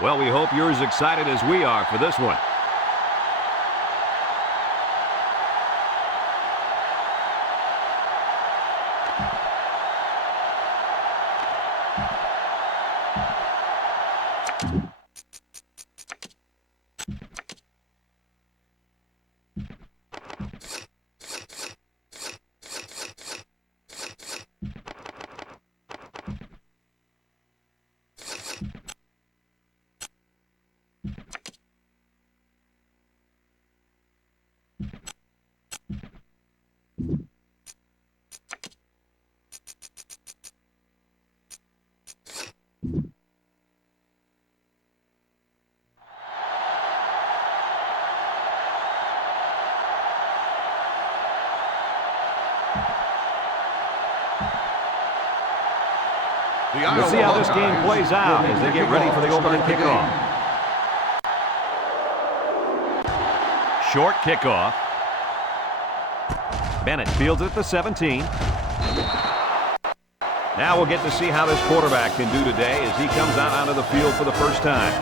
Well, we hope you're as excited as we are for this one. We'll see how this game plays out as they get ready for the opening kickoff. Short kickoff. Bennett fields it at the 17. Now we'll get to see how this quarterback can do today as he comes out onto the field for the first time.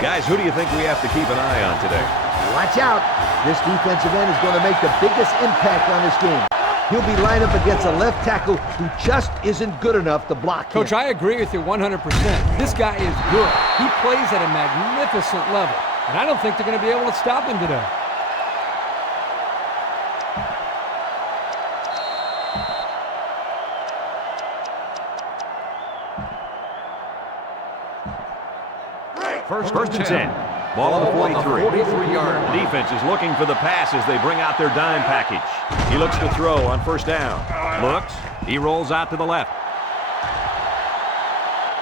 Guys, who do you think we have to keep an eye on today? Watch out. This defensive end is going to make the biggest impact on this game. He'll be lined up against a left tackle who just isn't good enough to block him. Coach, I agree with you 100%. This guy is good. He plays at a magnificent level, and I don't think they're going to be able to stop him today. First and 10. Ball on the 43. 43-yard. The defense is looking for the pass as they bring out their dime package. He looks to throw on first down. Looks. He rolls out to the left.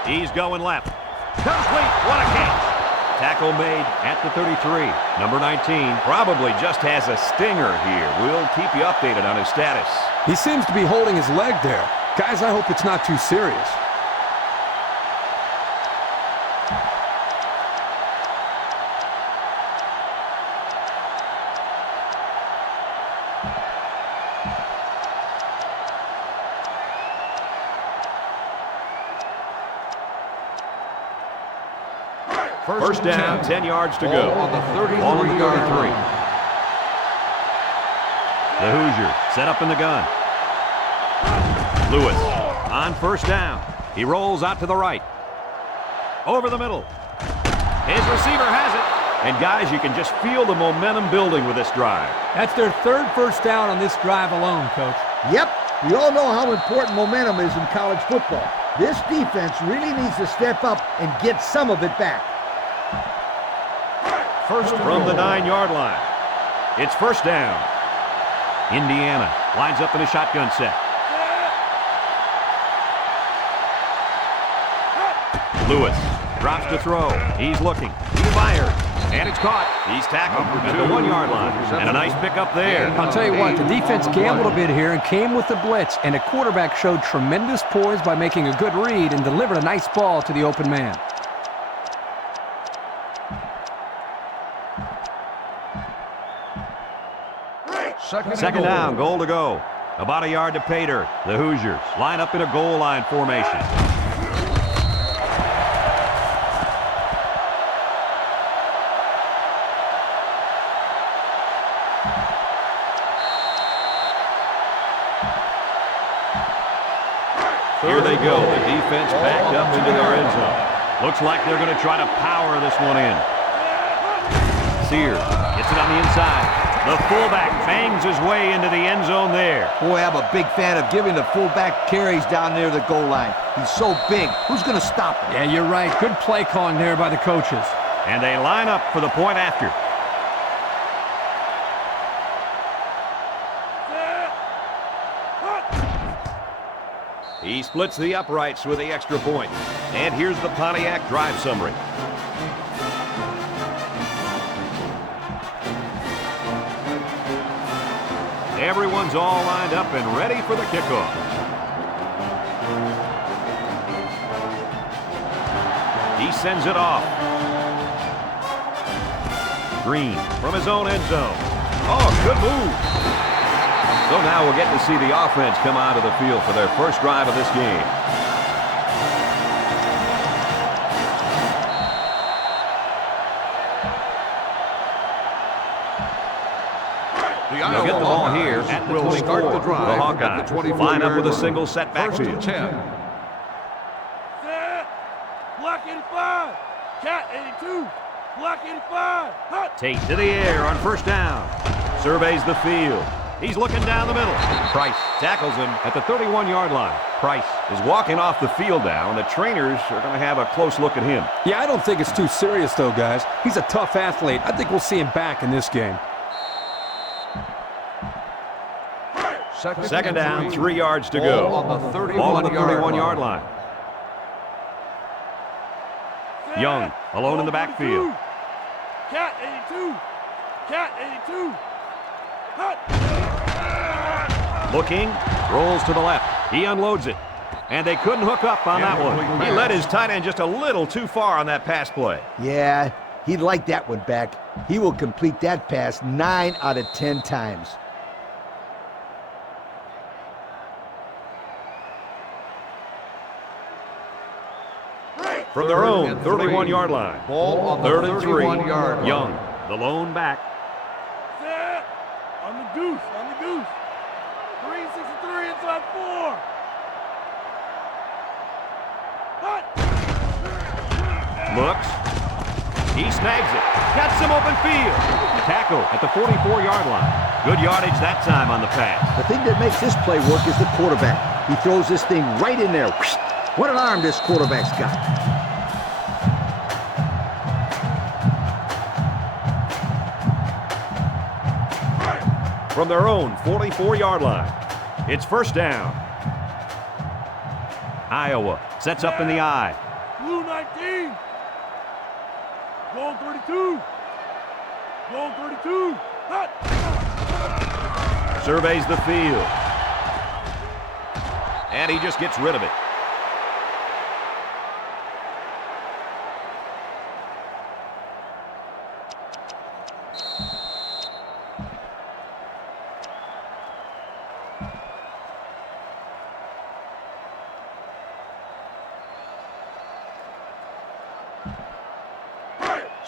He's going left. Complete. What a catch. Tackle made at the 33. Number 19 probably just has a stinger here. We'll keep you updated on his status. He seems to be holding his leg there. Guys, I hope it's not too serious. First down, 10 yards to go. On the 33. The Hoosier set up in the gun. Lewis on first down. He rolls out to the right. Over the middle. His receiver has it. And guys, you can just feel the momentum building with this drive. That's their third first down on this drive alone, Coach. Yep. We all know how important momentum is in college football. This defense really needs to step up and get some of it back. First from the 9-yard line. It's first down. Indiana lines up in a shotgun set. Lewis drops to throw. He's looking. He fires. And it's caught. He's tackled at the 1-yard line. And a nice pickup there. I'll tell you what, the defense gambled a bit here and came with the blitz, and the quarterback showed tremendous poise by making a good read and delivered a nice ball to the open man. Second down, goal to go. About a yard to pay dirt. The Hoosiers line up in a goal line formation. Here they go. The defense backed up into their end zone. Looks like they're going to try to power this one in. Sears gets it on the inside. The fullback bangs his way into the end zone there. Boy, I'm a big fan of giving the fullback carries down near the goal line. He's so big. Who's going to stop him? Yeah, you're right. Good play calling there by the coaches. And they line up for the point after. He splits the uprights with the extra point. And here's the Pontiac drive summary. Everyone's all lined up and ready for the kickoff. He sends it off. Green from his own end zone. Oh, good move. So now we're getting to see the offense come out of the field for their first drive of this game. They'll get the ball here at the 24. Start the drive. The Hawkeyes line up with a single set backfield. 10. Block 85. Cat 82. Block 85. Hut. Tate to the air on first down. Surveys the field. He's looking down the middle. Price tackles him at the 31-yard line. Price is walking off the field now, and the trainers are going to have a close look at him. Yeah, I don't think it's too serious, though, guys. He's a tough athlete. I think we'll see him back in this game. Second down, 3 yards to go. Ball on the Ball on the 31-yard 31-yard line. Young alone in the backfield. Cat 82. Cat 82. Hut. Looking, rolls to the left. He unloads it. And they couldn't hook up on that one. He led his tight end just a little too far on that pass play. Yeah, he'd like that one back. He will complete that pass 9 out of 10 times. From their own 31-yard line. Ball on the 3rd and 3. 31-yard line. Young, the lone back. Set. On the goose. On the goose. 363 inside 4. Hut. Looks. He snags it. Got some open field. Tackle at the 44-yard line. Good yardage that time on the pass. The thing that makes this play work is the quarterback. He throws this thing right in there. What an arm this quarterback's got. From their own 44-yard line. It's first down. Iowa sets up in the I. Blue 19. Goal 32. Goal 32. Hut. Surveys the field. And he just gets rid of it.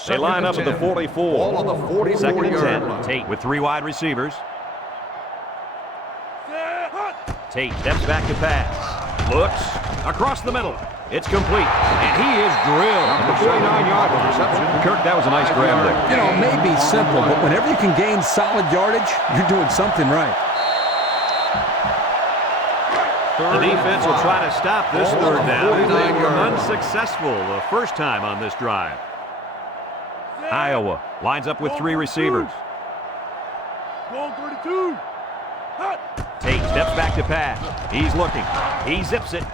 They line up at the 44. Ball on the 44-yard Second and 10. line. Tate with 3 wide receivers. Set. Hut. Tate steps back to pass. Looks across the middle. It's complete. And he is drilled at the 49-yard line. Kirk, that was a nice grab there. You know, it may be simple, but whenever you can gain solid yardage, you're doing something right. The defense will try to stop this third down. They were unsuccessful the first time on this drive. Iowa lines up with 3 receivers. Goal 32. Hut. Tate steps back to pass. He's looking. He zips it.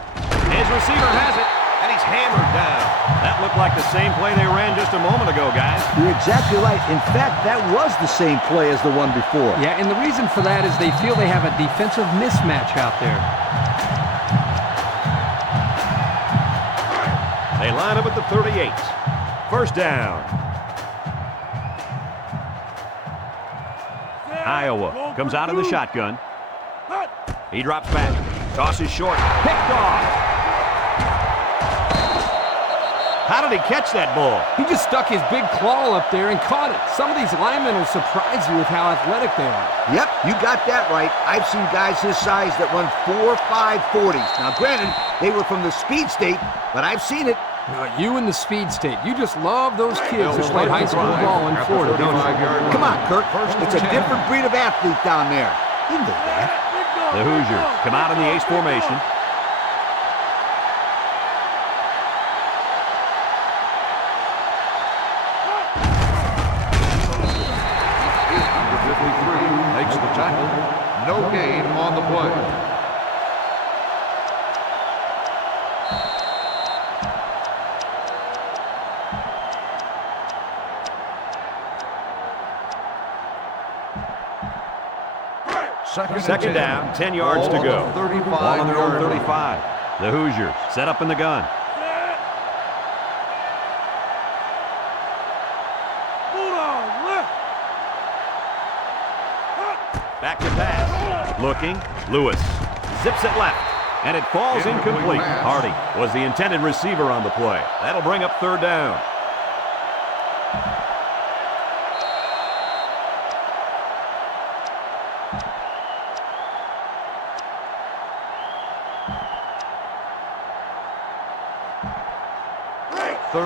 His receiver has it, and he's hammered down. That looked like the same play they ran just a moment ago, guys. You're exactly right. In fact, that was the same play as the one before. Yeah, and the reason for that is they feel they have a defensive mismatch out there. They line up at the 38. First down. Iowa comes out in the shotgun. He drops back. Tosses short. Picked off. How did he catch that ball? He just stuck his big claw up there and caught it. Some of these linemen will surprise you with how athletic they are. Yep, you got that right. I've seen guys his size that run 4.5 40s. Now, granted, they were from the speed state, but I've seen it. You in the speed state. You just love those kids who play high school ball in Florida, don't you? Come on, Kirk. It's a different breed of athlete down there. You know that. The Hoosiers come out in the ace formation. Makes the tackle. No gain on the play. Second down, 10 yards to go. Ball on their own 35. The Hoosiers set up in the gun. Bulldog left. Back to pass. Looking. Lewis. Zips it left. And it falls incomplete. Hardy was the intended receiver on the play. That'll bring up third down.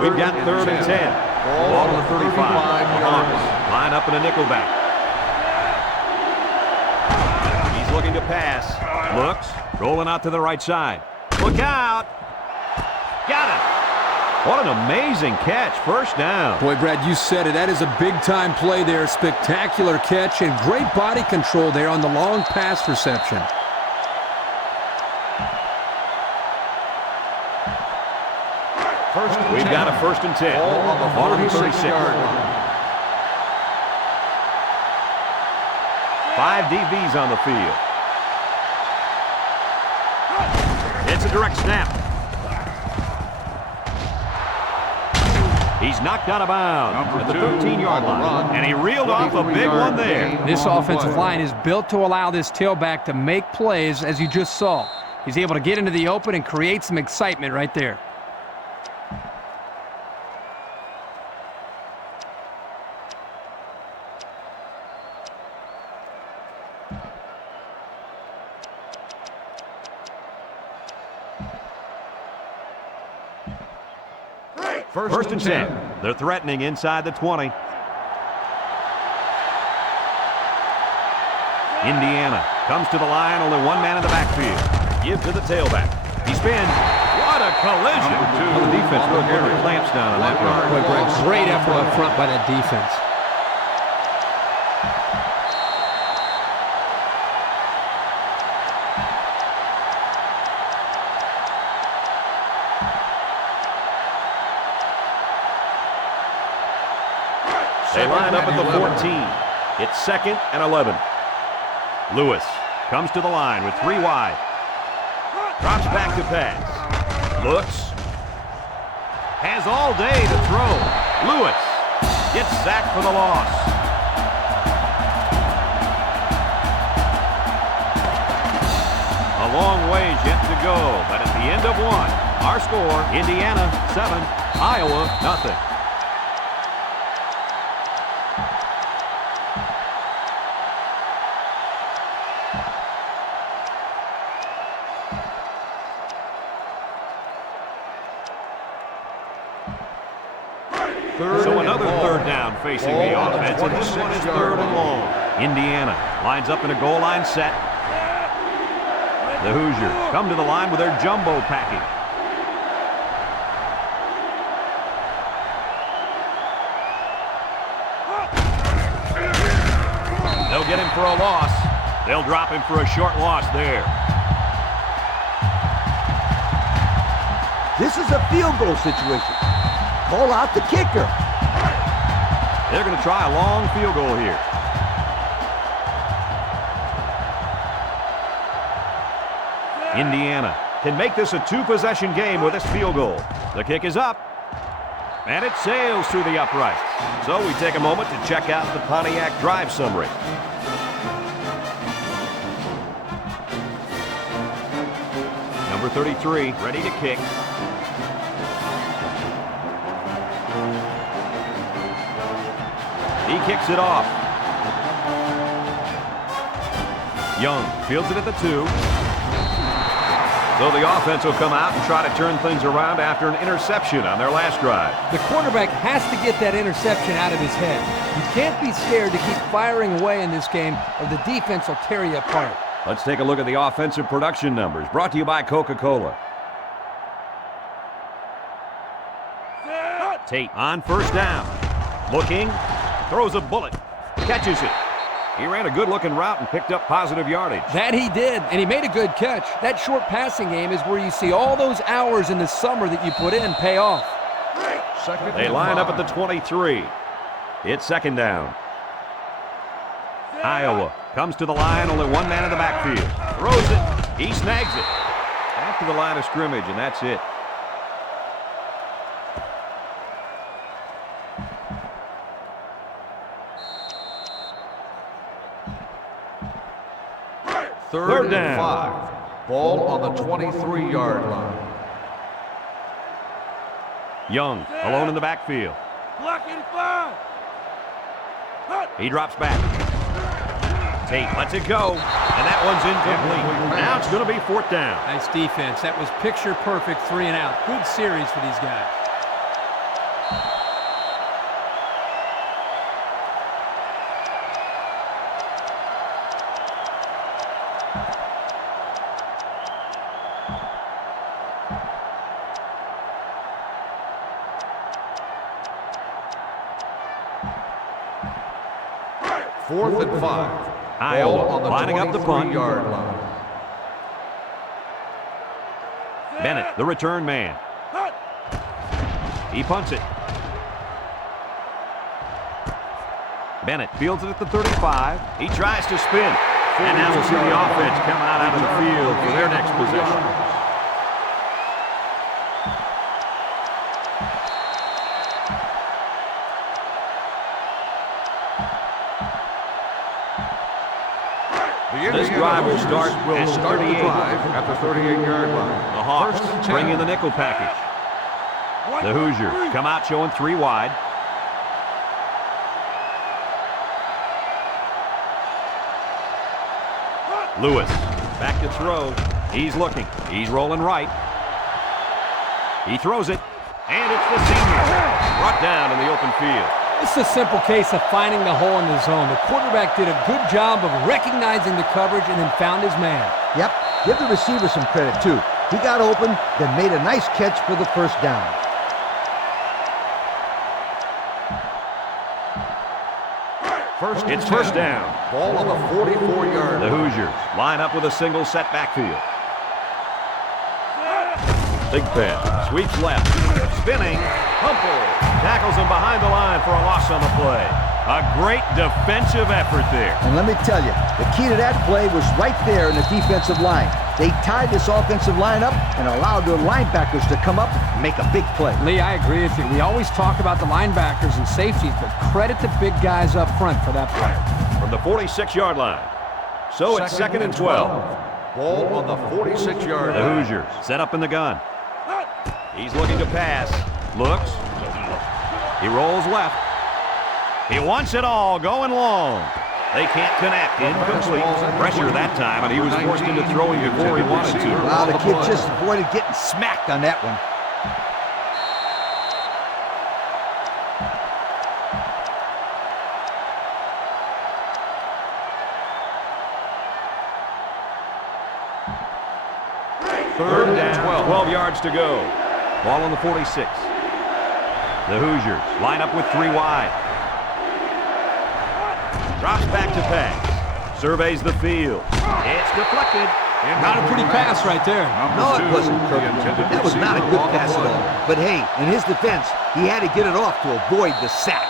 We've got 3rd and 10. Ball on the 35. The Hawks line up in a nickel back. He's looking to pass. Looks. Rolling out to the right side. Look out. Got it. What an amazing catch. First down. Boy, Brad, you said it. That is a big-time play there. Spectacular catch and great body control there on the long pass reception. We've got a 1st and 10. Ball on the 36. 5 DBs on the field. It's a direct snap. He's knocked out of bounds at the 13-yard line. And he reeled off a big one there. This offensive line is built to allow this tailback to make plays, as you just saw. He's able to get into the open and create some excitement right there. First and 10. They're threatening inside the 20. Indiana comes to the line. Only one man in the backfield. Give to the tailback. He spins. What a collision. Well, the defense really put their clamps down on that run. Boy, Brad, great effort up front by that defense. They line up at the 14. It's 2nd and 11. Lewis comes to the line with 3 wide. Drops back to pass. Looks. Has all day to throw. Lewis gets sacked for the loss. A long ways yet to go, but at the end of one, our score, Indiana 7, Iowa nothing. So another 3rd down facing the offense, and this one is 3rd and long. Indiana lines up in a goal line set. The Hoosiers come to the line with their jumbo package. They'll get him for a loss. They'll drop him for a short loss there. This is a field goal situation. Call out the kicker. They're going to try a long field goal here. Indiana can make this a 2-possession game with this field goal. The kick is up. And it sails through the uprights. So we take a moment to check out the Pontiac drive summary. Number 33, ready to kick. He kicks it off. Young fields it at the 2. So the offense will come out and try to turn things around after an interception on their last drive. The quarterback has to get that interception out of his head. You can't be scared to keep firing away in this game, or the defense will tear you apart. Let's take a look at the offensive production numbers, brought to you by Coca-Cola. Tate on 1st down. Looking. Throws a bullet. Catches it. He ran a good-looking route and picked up positive yardage. That he did, and he made a good catch. That short passing game is where you see all those hours in the summer that you put in pay off. They line up at the 23. It's 2nd down. Iowa comes to the line, only one man in the backfield. Throws it. He snags it. Back to the line of scrimmage, and that's it. Third and down. 5. Ball on the 23-yard line. Young, alone in the backfield. Block 85. Hut. He drops back. Tate lets it go, and that one's incomplete. Now it's going to be fourth down. Nice defense. That was picture perfect 3 and out. Good series for these guys. Fourth and 5. Iowa Ball on the lining up the punt. 23-yard line. Bennett, the return man. Hut. He punts it. Bennett fields it at the 35. He tries to spin. And now we'll see the offense coming out of the field for their next possession. This drive will start the at 38. drive at the 38-yard line. The Hawks First and 10. bring in the nickel package. The Hoosiers come out showing 3 wide. Lewis back to throw. He's looking. He's rolling right. He throws it. And it's the senior. Brought down in the open field. This is a simple case of finding the hole in the zone. The quarterback did a good job of recognizing the coverage and then found his man. Yep, give the receiver some credit, too. He got open, then made a nice catch for the first down. It's first down. Ball on the 44-yard The line. Hoosiers line up with a single set backfield. Big pen, sweeps left, spinning, Humple tackles him behind the line for a loss on the play. A great defensive effort there. And let me tell you, the key to that play was right there in the defensive line. They tied this offensive line up and allowed their linebackers to come up and make a big play. Lee, I agree with you. We always talk about the linebackers and safeties, but credit the big guys up front for that play. From the 46-yard line. So it's second and 12. Ball on the 46-yard The line. Hoosiers set up in the gun. He's looking to pass. Looks. He rolls left. He wants it all going long. They can't connect. Incomplete. Pressure that time, and he was forced into throwing before he wanted to. Wow, the kid just avoided getting smacked on that one. Third down, 12 yards to go. Ball on the 46. The Hoosiers line up with 3 wide. Drops back to pass. Surveys the field. It's deflected. Not a pretty pass right there. No, it wasn't, Kirk. That was not a good pass at all. But hey, in his defense, he had to get it off to avoid the sack.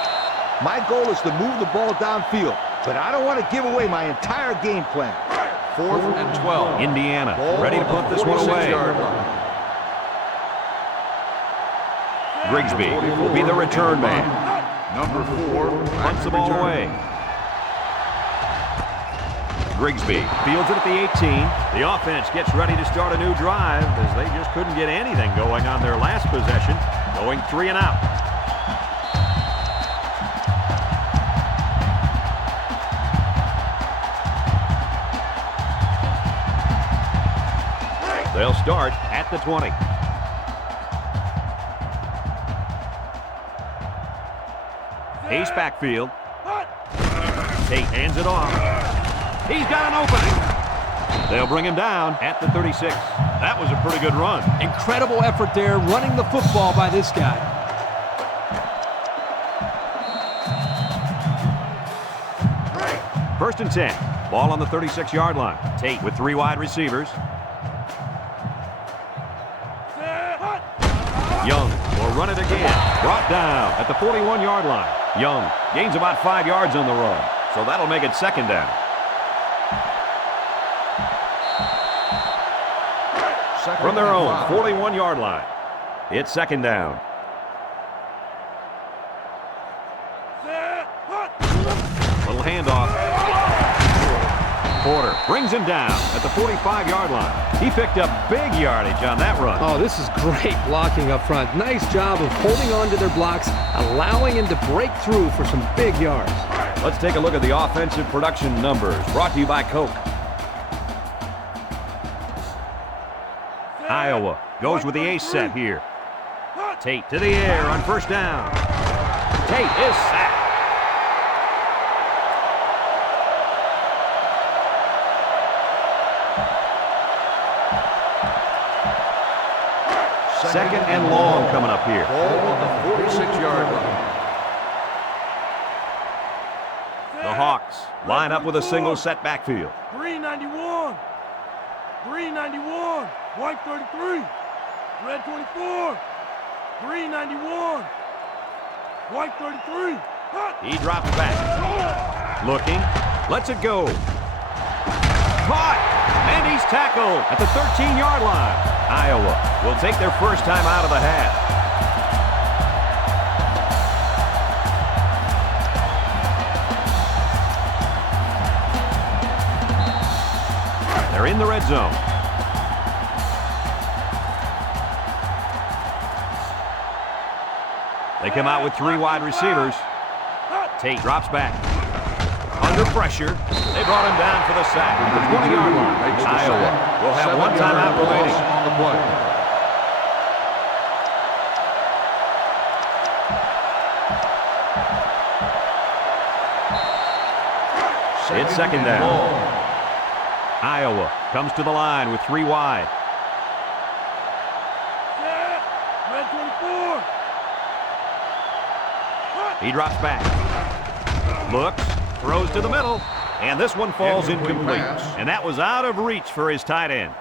My goal is to move the ball downfield, but I don't want to give away my entire game plan. Fourth and 12. Indiana Ball ready to on the punt this one away. 46-yard line. Grigsby will be the return man. Number 4. Punts the ball away. Grigsby fields it at the 18. The offense gets ready to start a new drive as they just couldn't get anything going on their last possession, going 3 and out. They'll start at the 20. Ace backfield. Tate hands it off. He's got an opening. They'll bring him down at the 36. That was a pretty good run. Incredible effort there running the football by this guy. First and 10. Ball on the 36-yard line. Tate with 3 wide receivers. Young will run it again. Brought down at the 41-yard line. Young gains about 5 yards on the run, so that'll make it second down. From their own 41-yard line, it's second down. Little handoff. Porter brings him down at the 45-yard line. He picked up big yardage on that run. Oh, this is great blocking up front. Nice job of holding on to their blocks, allowing him to break through for some big yards. Let's take a look at the offensive production numbers, brought to you by Coke. Iowa goes with the ace set here. Tate to the air on first down. Tate is sacked. Second and long coming up here. Ball on the 46-yard line. The Hawks line up with a single set backfield. 391. 391. White 33. Red 24. 391. White 33. He drops back. Looking. Lets it go. Caught. And he's tackled at the 13-yard line. Iowa will take their first time out of the half. They're in the red zone. They come out with three wide receivers. Tate drops back. Under pressure. They brought him down for the sack at the 20-yard line. Iowa will have one timeout remaining. On the play. It's second down. Iowa comes to the line with three wide. Red 24. He drops back. Looks, throws to the middle, and this one falls incomplete. And that was out of reach for his tight end.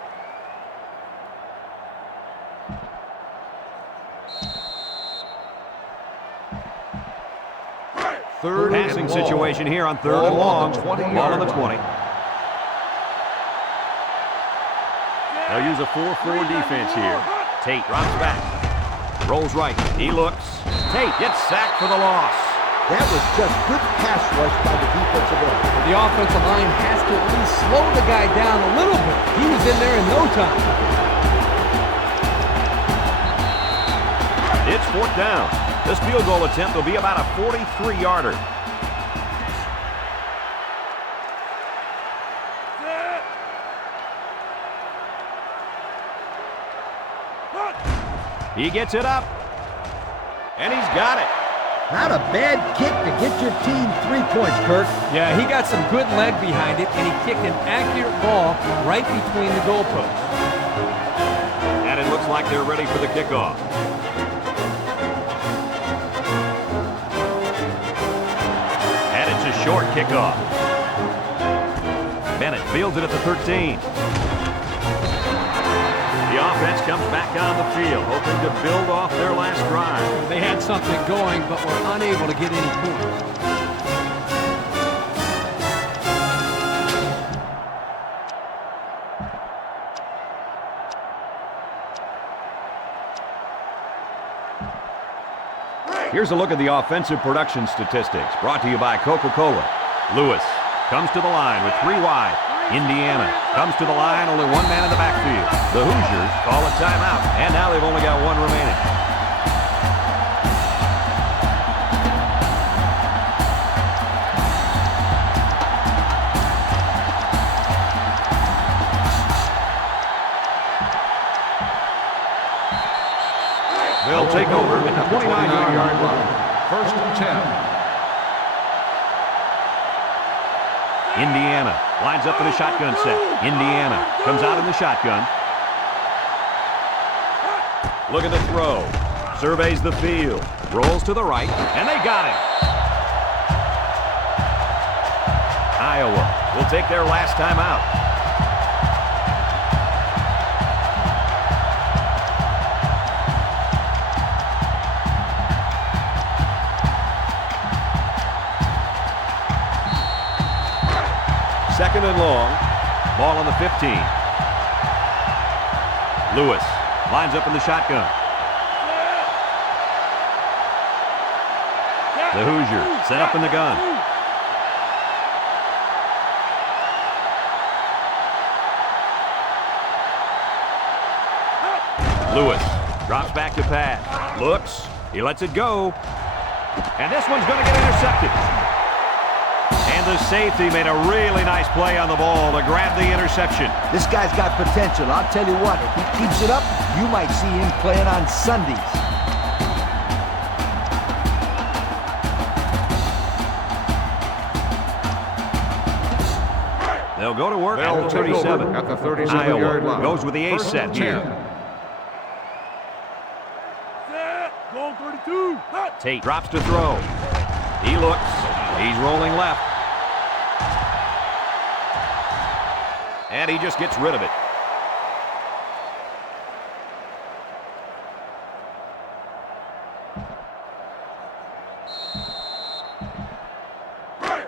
Third Passing and long. situation here on third and long. Ball on the 20. They'll use a 4-4 defense here. Tate drops back. Rolls right. He looks. Tate gets sacked for the loss. That was just good pass rush by the defensive end. The offensive line has to at least slow the guy down a little bit. He was in there in no time. It's fourth down. This field goal attempt will be about a 43-yarder. He gets it up, and he's got it. Not a bad kick to get your team 3 points, Kirk. Yeah, he got some good leg behind it, and he kicked an accurate ball right between the goalposts. And it looks like they're ready for the kickoff. And it's a short kickoff. Bennett fields it at the 13. The offense comes back on the field, hoping to build off their last drive. They had something going, but were unable to get any points. Here's a look at the offensive production statistics, brought to you by Coca-Cola. Lewis comes to the line with three wide. Indiana comes to the line, only one man in the backfield. The Hoosiers call a timeout, and now they've only got one remaining. They'll take over at the 29-yard line. First and 10. Indiana lines up in a shotgun set. Indiana comes out in the shotgun. Look at the throw. Surveys the field. Rolls to the right, and they got him. Iowa will take their last time out. Second and long. Ball on the 15. Lewis lines up in the shotgun. The Hoosier set up in the gun. Lewis drops back to pass. Looks. He lets it go. And this one's going to get intercepted. And the safety made a really nice play on the ball to grab the interception. This guy's got potential. I'll tell you what, if he keeps it up, you might see him playing on Sundays. They'll go to work at the 37. At the 37-yard line. Goes with the ace set here. Set. Goal 32. Hut. Tate drops to throw. He looks. He's rolling left. And he just gets rid of it.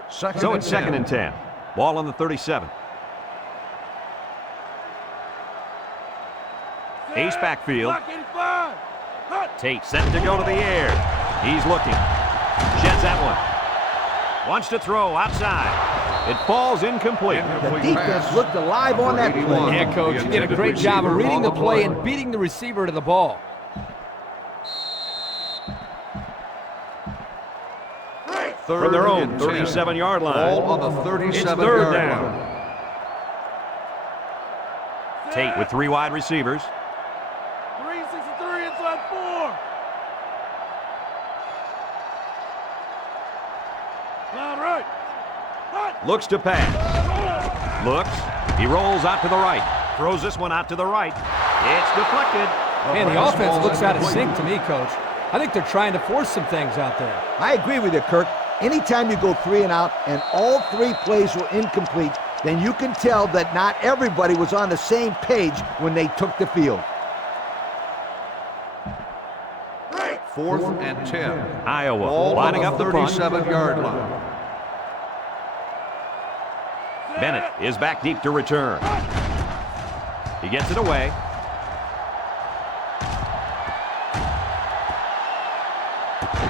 So it's 2nd and 10. Ball on the 37. Ace backfield. Block 85. Hut. Tate set to go to the air. He's looking. Sheds that one. Wants to throw outside. It falls incomplete. The defense looked alive on that play. Yeah, Coach, you did a great job of reading the play and beating the receiver to the ball. From their own 37-yard line. Ball on the It's 37-yard third down. line. Tate with 3 wide receivers. 363 inside 4. Line right. Hut. Looks to pass. Looks. He rolls out to the right. Throws this one out to the right. It's deflected. Man, the offense looks out of sync to me, Coach. I think they're trying to force some things out there. I agree with you, Kirk. Anytime you go 3 and out and all 3 plays were incomplete, then you can tell that not everybody was on the same page when they took the field. 4th and 10. Iowa Ball lining on up the the punt. 37-yard line. Bennett is back deep to return. He gets it away.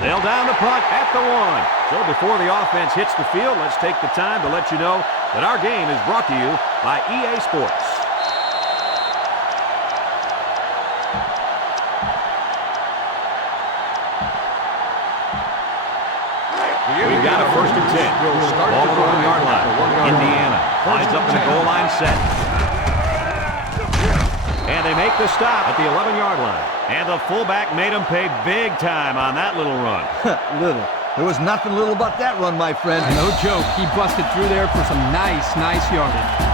They'll down the punt at the 1. So before the offense hits the field, let's take the time to let you know that our game is brought to you by EA Sports. We've got a 1st and 10. Ball on the 1-yard line. Indiana lines up in a goal line set. And they make the stop at the 11-yard line. And the fullback made him pay big time on that little run. Little. There was nothing little about that run, my friend. No joke. He busted through there for some nice yardage.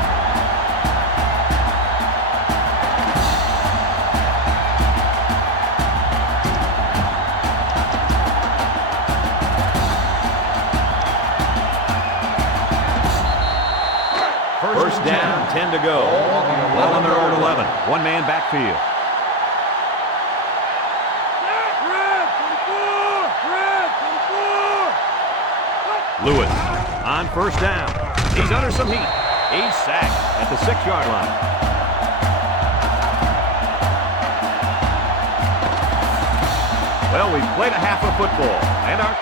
First down, 10 to go. Ball on their own 11. One-man backfield. Red 24. Lewis on 1st down. He's under some heat. He's sacked at the 6-yard line. Well, we've played a half of football, and our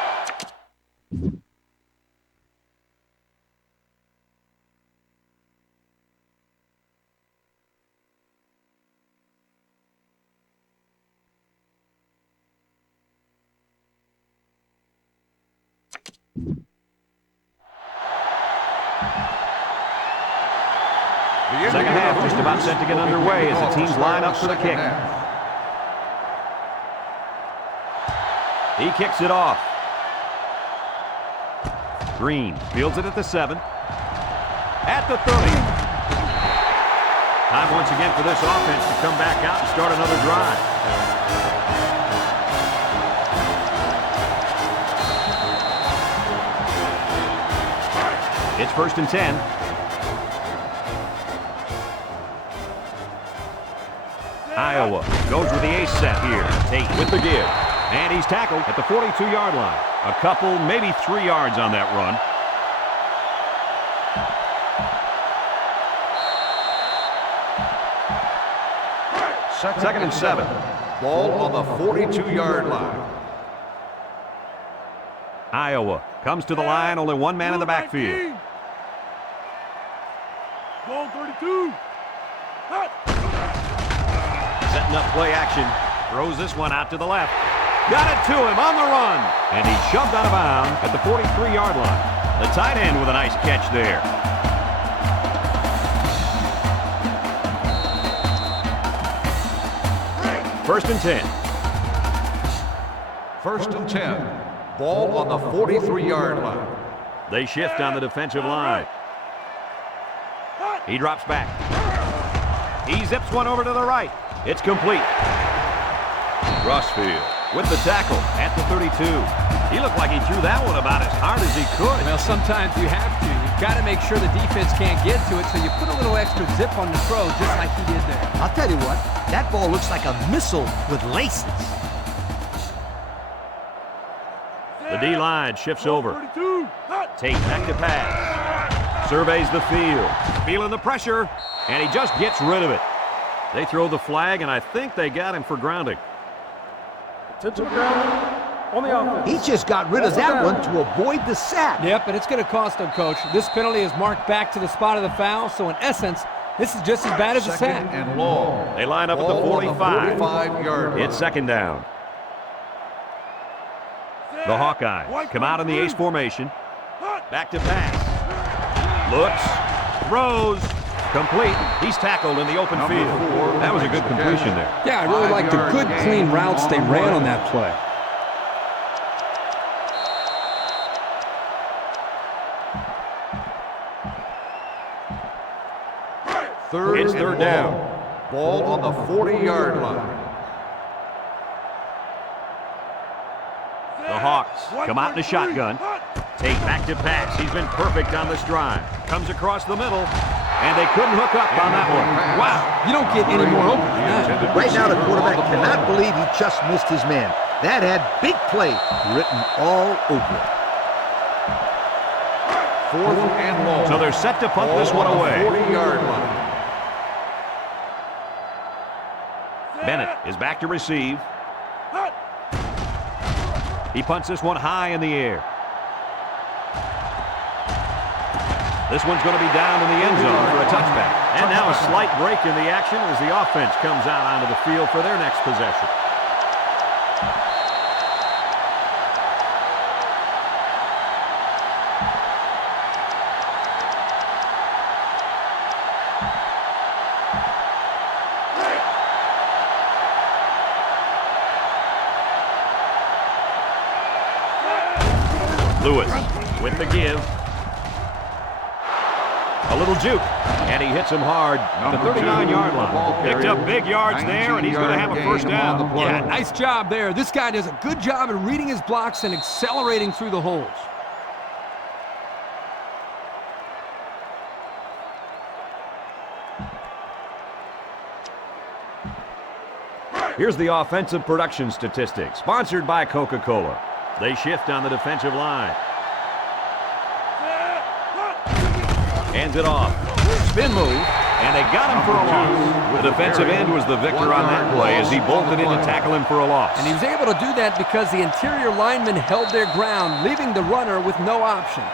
second half just about set to get underway as the teams line up for the kick. He kicks it off. Green fields it at the 7. At the 30. Time once again for this offense to come back out and start another drive. It's 1st and 10. Iowa goes with the ace set here. Tate with the give. And he's tackled at the 42-yard line. A couple, maybe 3 yards on that run. Second and 7. Ball on the 42-yard line. Iowa comes to the line, only one man in the backfield. Goal 32. Hut. Set setting up play action. Throws this one out to the left. Got it to him on the run. And he's shoved out of bounds at the 43-yard line. The tight end with a nice catch there. First and 10. First and 10. Ball on the 43-yard line. They shift on the defensive line. He drops back. He zips one over to the right. It's complete. Rossfield with the tackle at the 32. He looked like he threw that one about as hard as he could. Well, sometimes you have to. You've got to make sure the defense can't get to it, so you put a little extra zip on the throw, just like he did there. I'll tell you what, that ball looks like a missile with laces. The D-line shifts over. Tate back to pass. Surveys the field. Feeling the pressure, and he just gets rid of it. They throw the flag, and I think they got him for grounding. Intentional grounding on the offense. He just got rid of that one to avoid the sack. Yep, and it's going to cost him, Coach. This penalty is marked back to the spot of the foul, so in essence, this is just as bad as a Second sack. and long. They line up at the 45. 45-yard line. It's second down. The Hawkeyes come out in the ace formation. Back to pass. Looks. Throws. Complete. He's tackled in the open field. That was a good completion there. Yeah, I really like the good, clean routes they ran on that play. It's third down. Ball on the 40-yard line. The Hawks come out in a shotgun. Tate back to pass. He's been perfect on this drive. Comes across the middle, and they couldn't hook up on that one. Wow, you don't get any more open than that. Right now, the quarterback cannot believe he just missed his man. That had big play written all over it. Fourth and long. So they're set to punt this one Ball on away. the 40-yard line. Bennett is back to receive. He punts this one high in the air. This one's going to be down in the end zone for a touchback. And now a slight break in the action as the offense comes out onto the field for their next possession. Lewis with the give. A little juke, and he hits him hard at the 39-yard line. Picked up big yards there, and he's going to have a first down. Yeah, nice job there. This guy does a good job at reading his blocks and accelerating through the holes. Here's the offensive production statistics, sponsored by Coca-Cola. They shift on the defensive line. Hands it off. Spin move, and they got him for a loss. The defensive end was the victor on that play as he bolted in to tackle him for a loss. And he was able to do that because the interior linemen held their ground, leaving the runner with no options.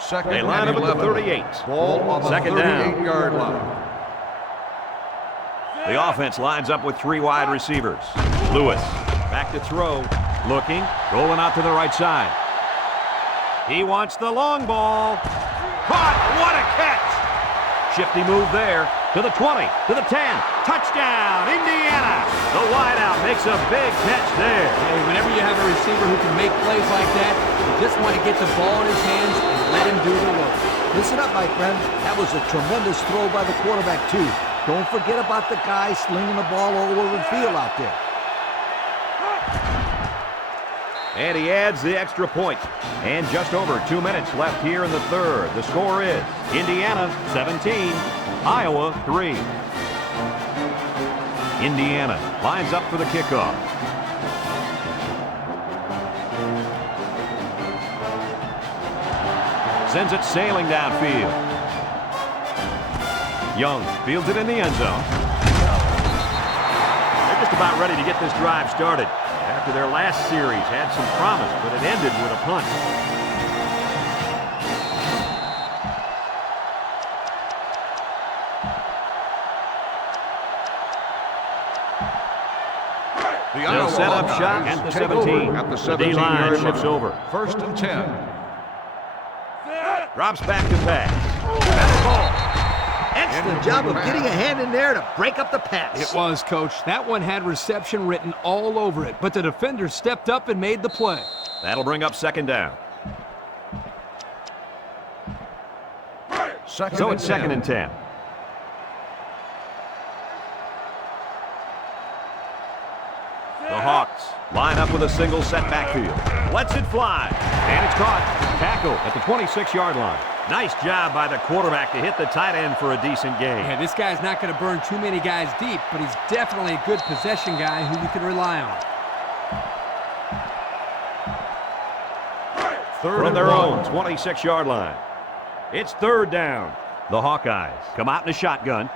Second They line up at the 38. Ball on the Second down. 38-yard line. The offense lines up with three wide receivers. Lewis back to throw. Looking. Rolling out to the right side. He wants the long ball. Caught. What a catch. Shifty move there. To the 20. To the 10. Touchdown, Indiana. The wideout makes a big catch there. Hey, whenever you have a receiver who can make plays like that, you just want to get the ball in his hands and let him do the work. Listen up, my friend. That was a tremendous throw by the quarterback, too. Don't forget about the guy slinging the ball all over the field out there. And he adds the extra point. And just over 2 minutes left here in the third. The score is Indiana 17, Iowa 3. Indiana lines up for the kickoff. Sends it sailing downfield. Young fields it in the end zone. They're just about ready to get this drive started. after their last series had some promise, but it ended with a punt. They'll set up shop at the 17. At the The D-line 17-yard shifts line. over. 1st and 10. Drops back to pass. Battle ball. Excellent job of getting a hand in there to break up the pass. It was, Coach. That one had reception written all over it, but the defender stepped up and made the play. That'll bring up 2nd down. So it's 2nd and 10. The Hawks line up with a single set backfield. Lets it fly. And it's caught. Tackle at the 26-yard line. Nice job by the quarterback to hit the tight end for a decent gain. Yeah, this guy's not going to burn too many guys deep, but he's definitely a good possession guy who you can rely on. From their own 26-yard line. It's 3rd down. The Hawkeyes come out in a shotgun.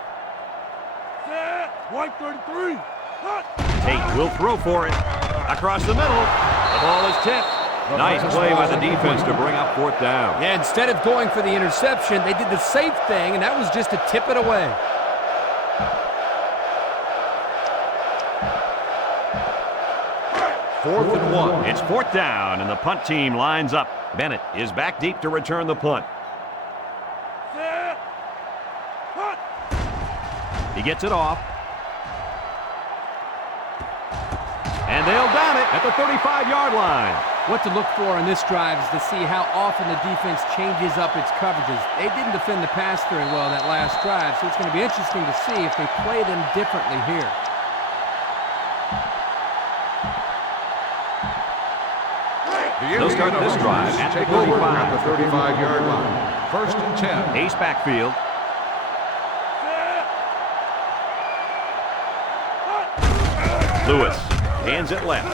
White 33. Tate will throw for it. Across the middle. The ball is tipped. Nice play by the defense to bring up 4th down. Yeah, instead of going for the interception, they did the safe thing, and that was just to tip it away. Fourth and 1. It's 4th down, and the punt team lines up. Bennett is back deep to return the punt. He gets it off. And they'll down it at the 35-yard line. What to look for on this drive is to see how often the defense changes up its coverages. They didn't defend the pass very well that last drive, so it's going to be interesting to see if they play them differently here. They'll start this drive at the Take over 35. at the 35-yard line. 1st and 10. Ace backfield. Lewis hands it left.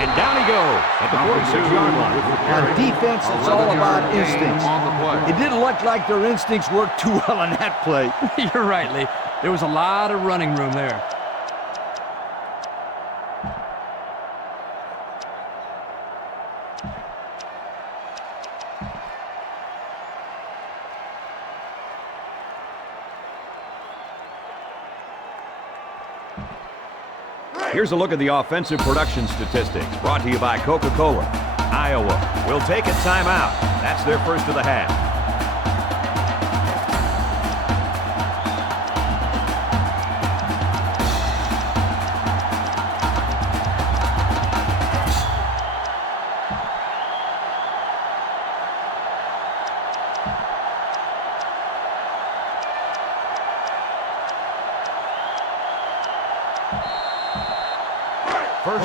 And down he goes at the 46-yard line. On defense, it's all about instincts. On the play. It didn't look like their instincts worked too well on that play. You're right, Lee. There was a lot of running room there. Here's a look at the offensive production statistics brought to you by Coca-Cola. Iowa will take a timeout. That's their first of the half.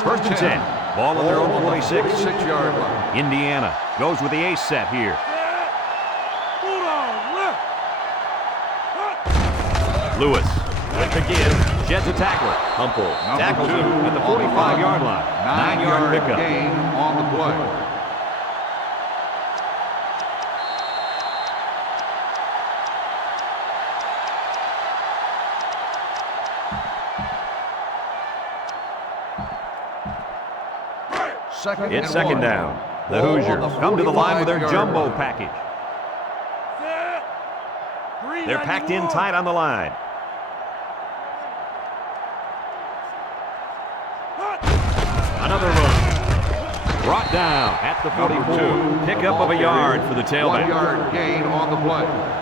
First and 10. Ball on their own 46. 46-yard line. Indiana goes with the ace set here. Lewis with the give. Jets a tackler. Humple tackles him at the 45-yard line. 9-yard pickup. Gain on the play. It's 2nd down. The Hoosiers come to the line with their jumbo package. They're packed in tight on the line. Another run. Brought down at the 44. Pickup of a yard for the tailback. 1-yard gain on the play.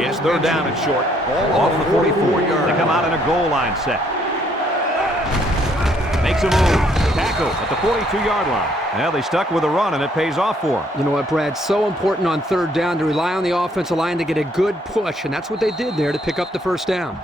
It's 3rd down and short. Off the 44. They come out in a goal line set. Makes a move. Tackle at the 42-yard line. Well, they stuck with a run, and it pays off for them. You know what, Brad? So important on 3rd down to rely on the offensive line to get a good push, and that's what they did there to pick up the 1st down.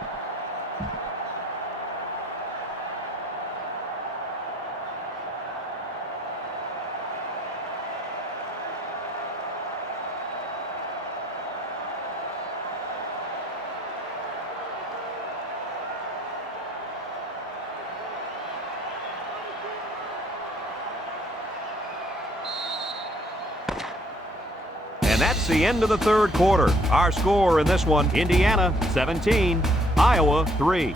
And that's the end of the third quarter. Our score in this one, Indiana 17, Iowa 3.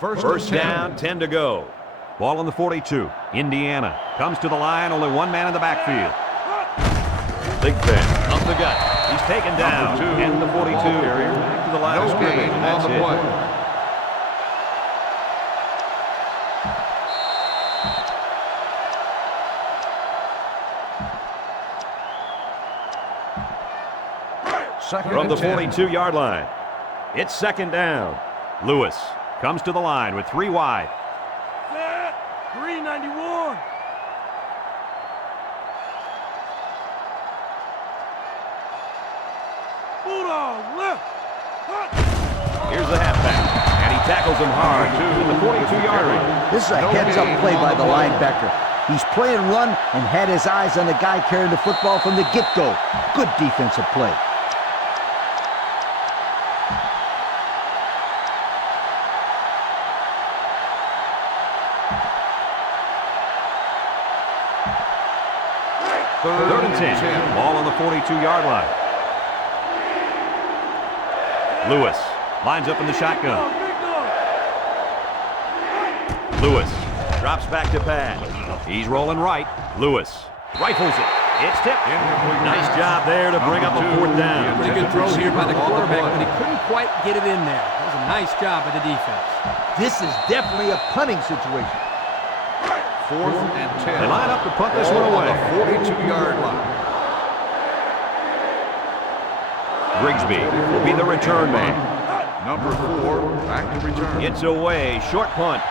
First down, 10 to go. Ball on the 42. Indiana comes to the line, only one man in the backfield. Big Ben up the gut. He's taken down. And the 42 back to the line of scrimmage, and that's it. From the 42-yard line, it's second down. Lewis comes to the line with 3 wide. 391. Bulldog left. Here's the halfback, and he tackles him hard to the 42-yard line. This is a heads-up play by the linebacker. He's playing run and had his eyes on the guy carrying the football from the get-go. Good defensive play. Third and 10. Ball on the 42-yard line. Lewis lines up in the shotgun. Lewis drops back to pass. He's rolling right. Lewis rifles it. It's tipped. Nice job there to bring up a fourth down. Pretty good throw here by the quarterback, but he couldn't quite get it in there. That was a nice job by the defense. This is definitely a punting situation. 4th and 10. They line up to punt this one away. 42-yard line. Grigsby will be the return man. Number 4, back to return. It's away. Short punt.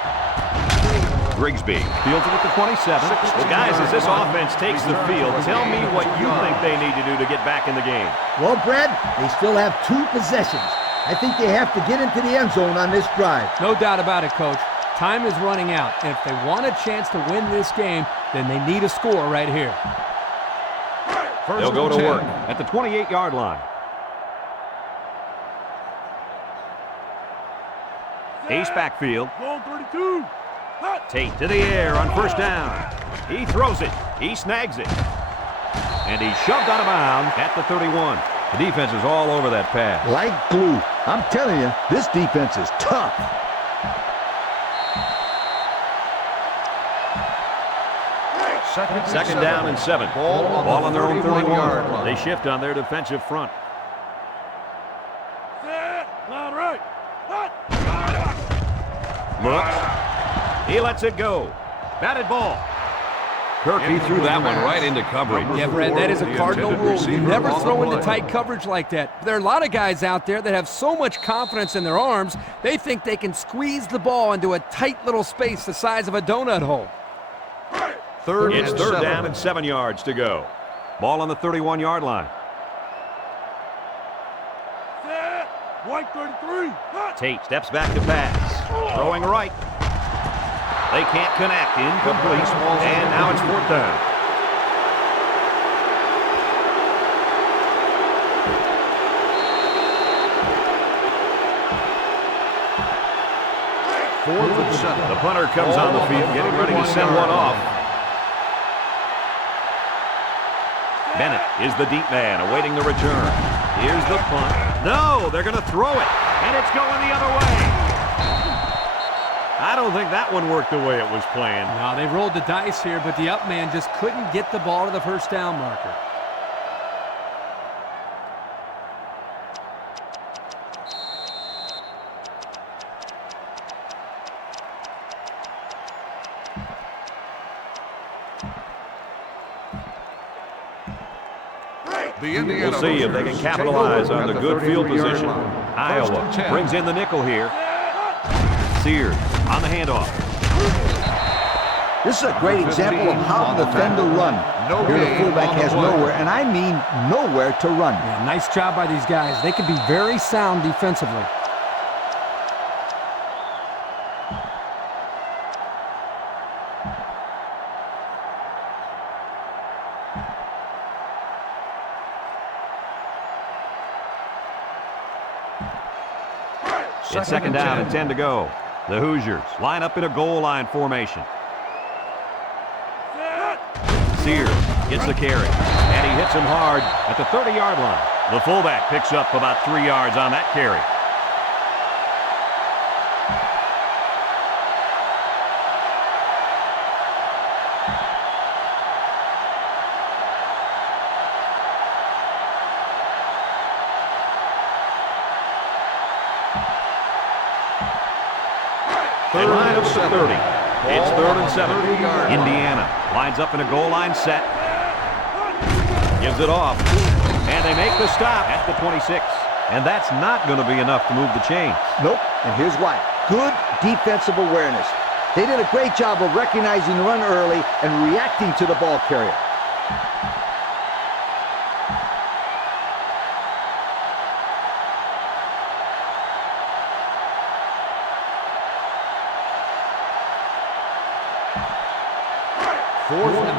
Grigsby fields it at the 27. Well, guys, as this offense takes the field, tell me what you think they need to do to get back in the game. Well, Brad, they still have 2 possessions. I think they have to get into the end zone on this drive. No doubt about it, Coach. Time is running out, and if they want a chance to win this game, then they need a score right here. They'll go to work at the 28-yard line. Ace backfield. Ball 32. Tate to the air on first down. He throws it. He snags it. And he's shoved out of bounds at the 31. The defense is all over that pass. Like glue. I'm telling you, this defense is tough. Second down and 7. Ball on their own 31. They shift on their defensive front. Line right. Looks. He lets it go. Batted ball. Kirk, he threw that one right into coverage. Yeah, Brad, that is a cardinal rule. You never throw into tight coverage like that. There are a lot of guys out there that have so much confidence in their arms, they think they can squeeze the ball into a tight little space the size of a donut hole. It's third down and 7 yards to go. Ball on the 31-yard line. White 33. Tate steps back to pass. Throwing right. They can't connect. Incomplete. And now it's fourth down. Fourth and 7. The punter comes on the field, getting ready to send one off. Bennett is the deep man, awaiting the return. Here's the punt. No, they're going to throw it, and it's going the other way. I don't think that one worked the way it was planned. No, they rolled the dice here, but the up man just couldn't get the ball to the first down marker. We'll see if they can capitalize on the good field position. Iowa brings in the nickel here. Sears on the handoff. This is a great example of how to defend the run. Here the fullback has nowhere, and I mean nowhere to run. Yeah, nice job by these guys. They can be very sound defensively. It's second down and 10 to go. The Hoosiers line up in a goal line formation. Sears gets the carry, and he hits him hard at the 30-yard line. The fullback picks up about 3 yards on that carry. They line up to 30. It's 3rd and 7. Indiana lines up in a goal line set. Gives it off. And they make the stop at the 26. And that's not going to be enough to move the chains. Nope, and here's why. Good defensive awareness. They did a great job of recognizing the run early and reacting to the ball carrier.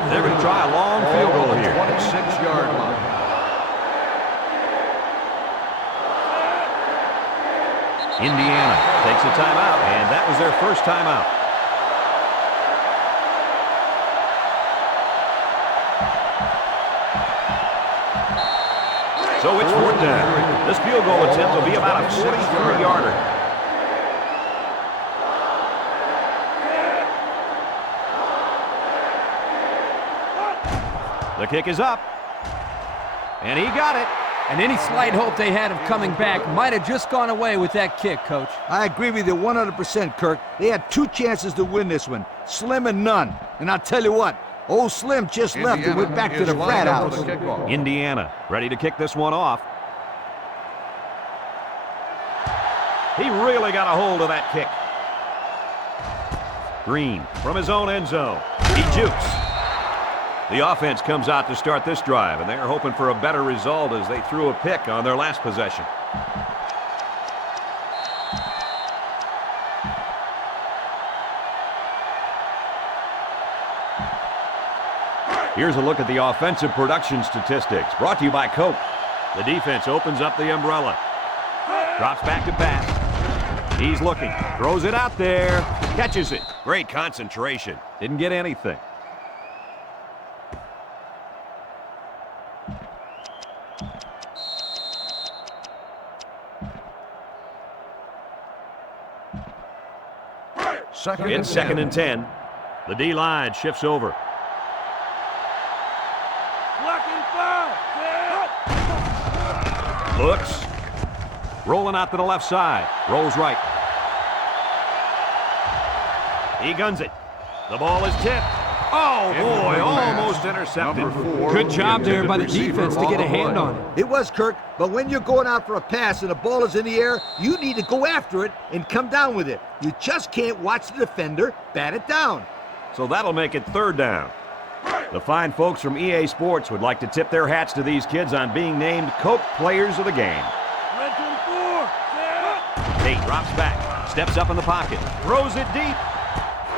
They're going to try a long field goal here. 26-yard line. Indiana takes a timeout, and that was their first timeout. So it's 4th down. This field goal attempt will be about a 43-yarder. The kick is up, and he got it. And any slight hope they had of coming back might have just gone away with that kick, Coach. I agree with you 100%, Kirk. They had 2 chances to win this one, Slim and none. And I'll tell you what, old Slim just left and went back to the frat house. Indiana ready to kick this one off. He really got a hold of that kick. Green from his own end zone. He jukes. The offense comes out to start this drive, and they're hoping for a better result as they threw a pick on their last possession. Here's a look at the offensive production statistics, brought to you by Coke. The defense opens up the umbrella. Drops back to pass. He's looking. Throws it out there. Catches it. Great concentration. Didn't get anything. It's 2nd and 10. The D-line shifts over. Looks. Rolling out to the left side. Rolls right. He guns it. The ball is tipped. Oh, boy, almost intercepted. Good job there by the defense to get a hand on it. It was, Kirk, but when you're going out for a pass and the ball is in the air, you need to go after it and come down with it. You just can't watch the defender bat it down. So that'll make it 3rd down. The fine folks from EA Sports would like to tip their hats to these kids on being named Coke Players of the Game. Tate drops back, steps up in the pocket, throws it deep.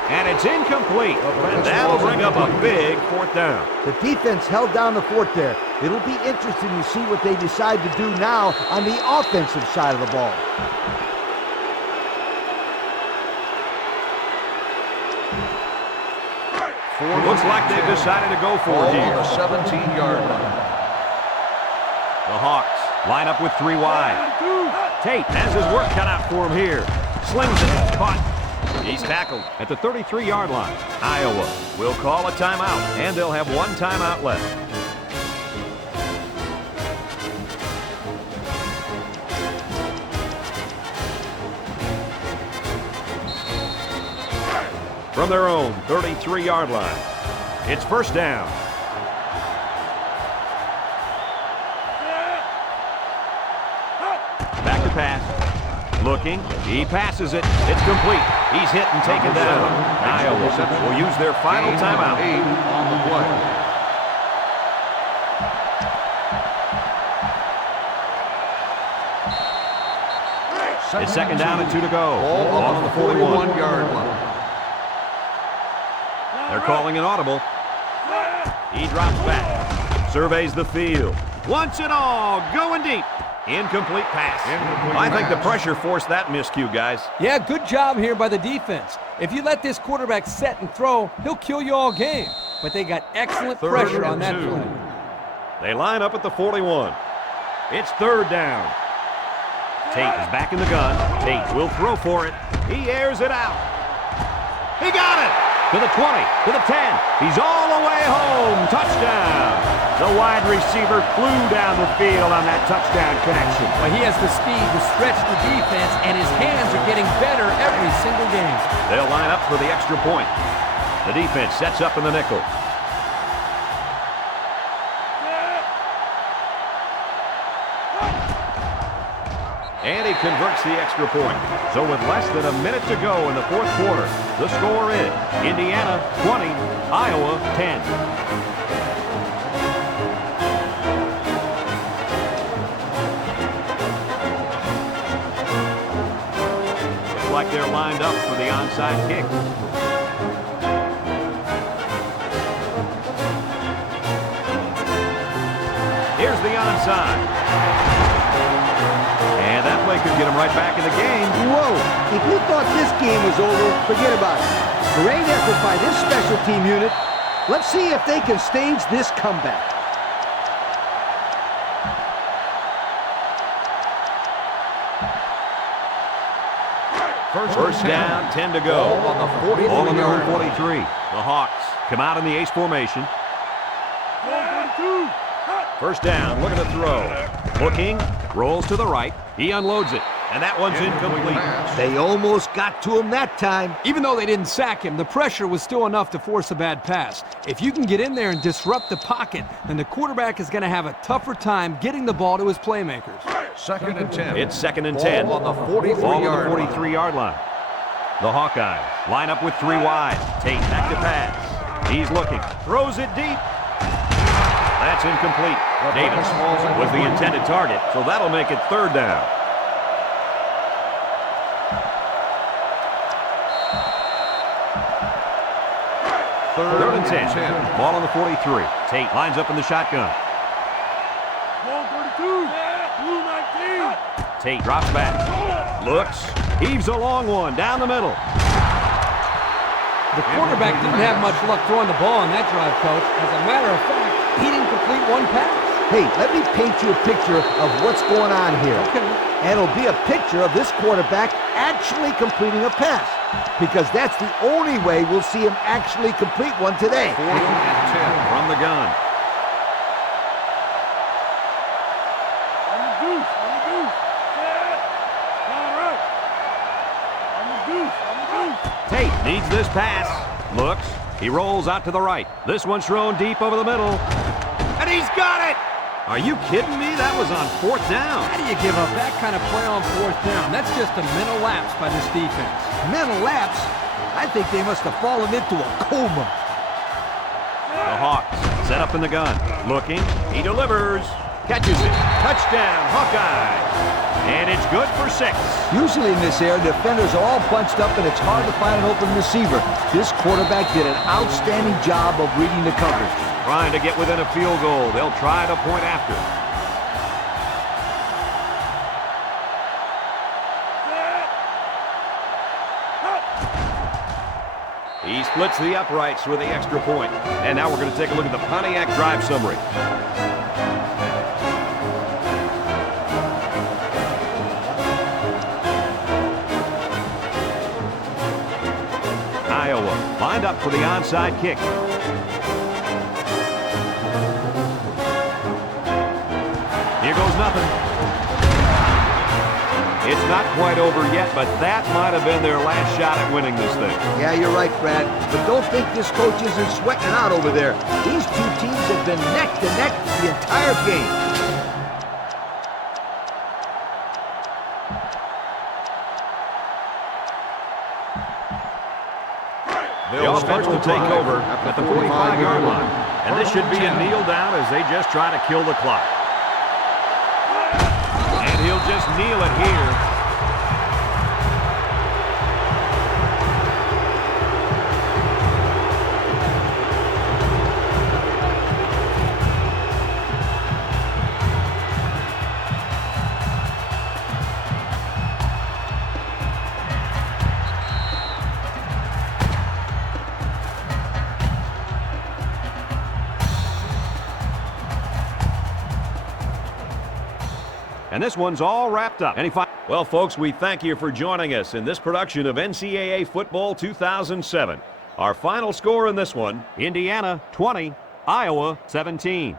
And it's incomplete. And that'll bring up a big 4th down. The defense held down the fort there. It'll be interesting to see what they decide to do now on the offensive side of the ball. Looks like they've decided to go for it here. On the 17-yard line. The Hawks line up with 3 wide. Tate has his work cut out for him here. Slings it, caught. He's tackled at the 33-yard line. Iowa will call a timeout, and they'll have 1 timeout left. From their own 33-yard line, it's 1st down. Back to pass. Looking, he passes it. It's complete. He's hit and taken down. Iowa will use their final timeout. 8 on the play. It's 2nd down and 2 to go. Ball on the 41-yard line. They're calling an audible. He drops back. Surveys the field. Wants it all. Going deep. Incomplete pass. I think the pressure forced that miscue, guys. Yeah, good job here by the defense. If you let this quarterback set and throw, he'll kill you all game. But they got excellent pressure on that play. They line up at the 41. It's third down. Tate is back in the gun. Tate will throw for it. He airs it out. He got it! To the 20, to the 10. He's all the way home. Touchdown. The wide receiver flew down the field on that touchdown connection. Well, he has the speed to stretch the defense, and his hands are getting better every single game. They'll line up for the extra point. The defense sets up in the nickel. And he converts the extra point. So with less than a minute to go in the fourth quarter, the score is Indiana 20, Iowa 10. Looks like they're lined up for the onside kick. Here's the onside. And that play could get him right back in the game. Whoa, if you thought this game was over, forget about it. Great effort by this special team unit. Let's see if they can stage this comeback. First down, 10 to go. Ball on their own 43. The Hawks come out in the ace formation. First down, looking to throw. Looking, rolls to the right. He unloads it, and that one's incomplete. They almost got to him that time. Even though they didn't sack him, the pressure was still enough to force a bad pass. If you can get in there and disrupt the pocket, then the quarterback is going to have a tougher time getting the ball to his playmakers. Second and 10. It's second and 10. Ball on the 43-yard line. The Hawkeyes line up with three wide. Tate back to pass. He's looking. Throws it deep. That's incomplete. Davis was the intended target, so that'll make it third down. Third and 10. Ball on the 43. Tate lines up in the shotgun. Ball 32. Blue 19. Tate drops back. Looks. Heaves a long one down the middle. The quarterback didn't have much luck throwing the ball on that drive, Coach. As a matter of fact, he didn't complete one pass. Hey, let me paint you a picture of what's going on here. Okay. And it'll be a picture of this quarterback actually completing a pass. Because that's the only way we'll see him actually complete one today. 4th and 10 from the gun. On the goose. On the goose. Yeah. All right. On the goose. On the goose. Tate needs this pass. Looks. He rolls out to the right. This one's thrown deep over the middle. And he's got it! Are you kidding me? That was on 4th down. How do you give up that kind of play on 4th down? That's just a mental lapse by this defense. Mental lapse? I think they must have fallen into a coma. The Hawks set up in the gun. Looking. He delivers. Catches it. Touchdown, Hawkeye. And it's good for 6. Usually in this area, defenders are all bunched up and it's hard to find an open receiver. This quarterback did an outstanding job of reading the coverage. Trying to get within a field goal. They'll try the point after. He splits the uprights with the extra point. And now we're going to take a look at the Pontiac drive summary. Iowa lined up for the onside kick. Here goes nothing. It's not quite over yet, but that might have been their last shot at winning this thing. Yeah, you're right, Brad. But don't think this coach isn't sweating out over there. These two teams have been neck to neck the entire game. The offense will take over at the 45-yard line. And this should be a kneel down as they just try to kill the clock. And he'll just kneel it here. And this one's all wrapped up. Well, folks, we thank you for joining us in this production of NCAA Football 2007. Our final score in this one, Indiana 20, Iowa 17.